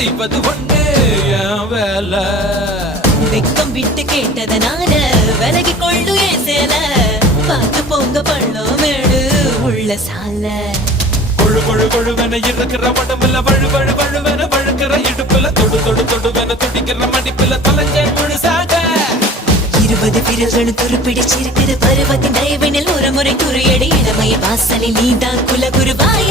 செய்வது ஒண்ணு என் வேலை. வெக்கம் விட்டு கேட்டதனால விலகி கொள்ளு ஏன் சேல பார்த்து போங்க பள்ளம் மேடு உள்ள சால கொழு கொழு கொழுவென இருக்கிற உடம்புல வழு வழு வழுவென வழுக்கிற இடுப்புல தொடு தொடு தொடுவென துடிக்கிற மடிப்புல தொலைஞ்ச முழுசாக 20 விரல்களும் துருப்பிடிச்சிருக்கிற பருவத்தின் தயவினில் ஒரு முறை குறியடி இளமைய வாசலில் நீதான் குல குருவாய